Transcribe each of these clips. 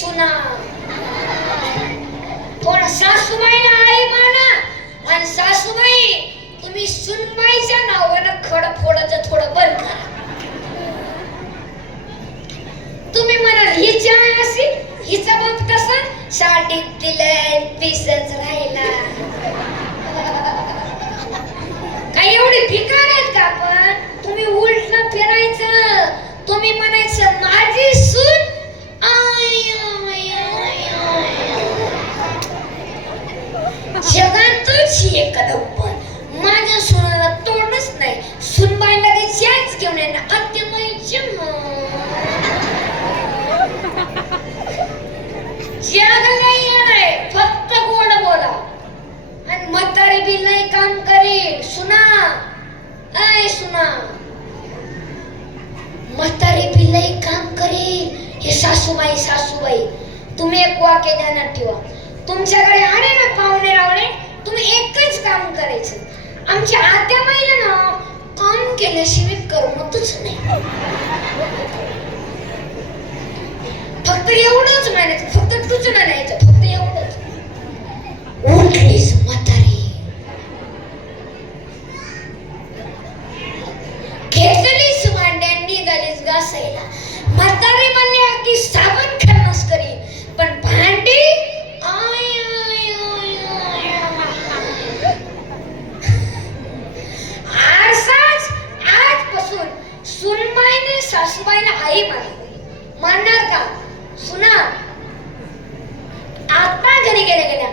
सुना। पण सासूबाईला आई म्हणा आणि सासूबाई तुम्ही सुनबाईच्या नावानं खड फोडायचं थोडं बंद करा तुम्ही म्हणाल हिची आई अशी? हिचा बाप तसा शाळेत दिलाय पिसच राहिला. सासूबाई सासूबाई तुम्ही एक वाक्य ध्यानात ठेवा. तुमच्याकडे आले ना पाहुणे रावणे? तुम्ही एकच काम करायचं. आमच्या आत्या बाईला ना काम केल्याशिवाय करमतच नाही. फक्त एवढंच म्हणायचं फक्त टुचणं न्यायचं सासूबाईला आई मानली मानणार का? सुना आता घरी गेल्या गेल्या.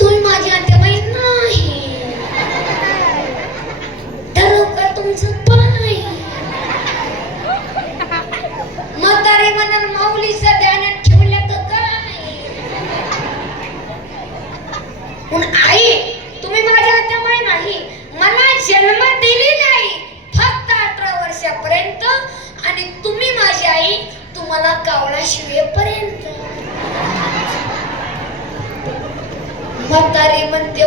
तुम्ही माझी आत्या नाही. ठरव का तुमचं पाय. म्हातारे म्हणून माऊलीचं ध्यानात ठेवलं तर काय? पण आई तुम्ही माझ्या आत्या माय नाही मला जन्म दिली नाही फक्त अठरा वर्षापर्यंत आणि तुम्ही माझी आई तुम्हाला कावळा शिवेपर्यंत म्हातारी म्हणते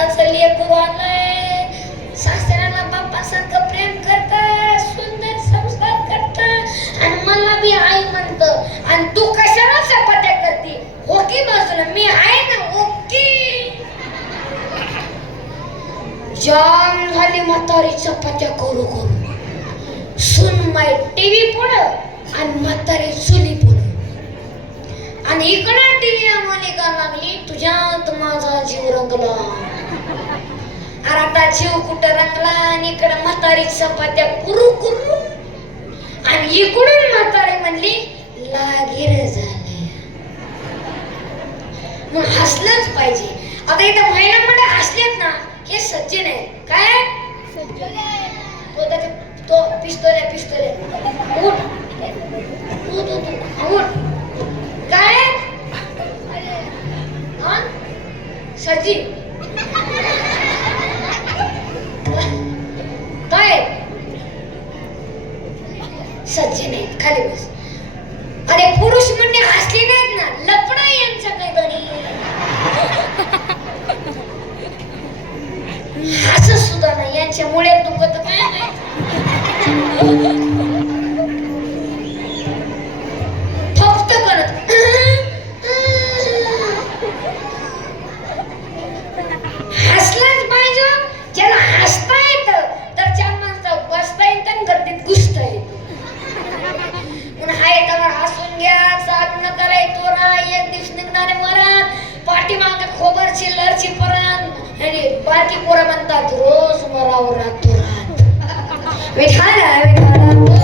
बाया दुसराच लेकरू आलंय सासऱ्याला बापासारखं प्रेम करत सुंदर संस्कार करत. आणि मला बी आई म्हणत आणि तू कशाला चपात्या करते? ओके बाजूला मी आहे ना ओके. जाम झाली म्हातारी चपात्या करू करू. सुन माय टीव्ही पुढं आणि म्हातारी सुनी पुढं. आणि इकडं टीव्ही मालिका लागली तुझ्यात माझा जीव रंगला. आता जीव कुठं रंगला आणि इकडं म्हातारी चपात्या कुरू कुरू. आणि इकडून म्हातारी म्हणली लागीर झाले मग हसलंच पाहिजे. आता इथं महिला मंडळ हसलेत ना हे सज्जन आहे काय? तो त्याचे तो? पिस्तोल आहे पिस्तोल आहे. उठ. तू तू तू उठ. काय? सज्जी. दुखत काय पाठीमागे खोबर चिल्लरची परत आणि बाकी पोरं म्हणतात रोज मरावर रात रात विठाला विठाला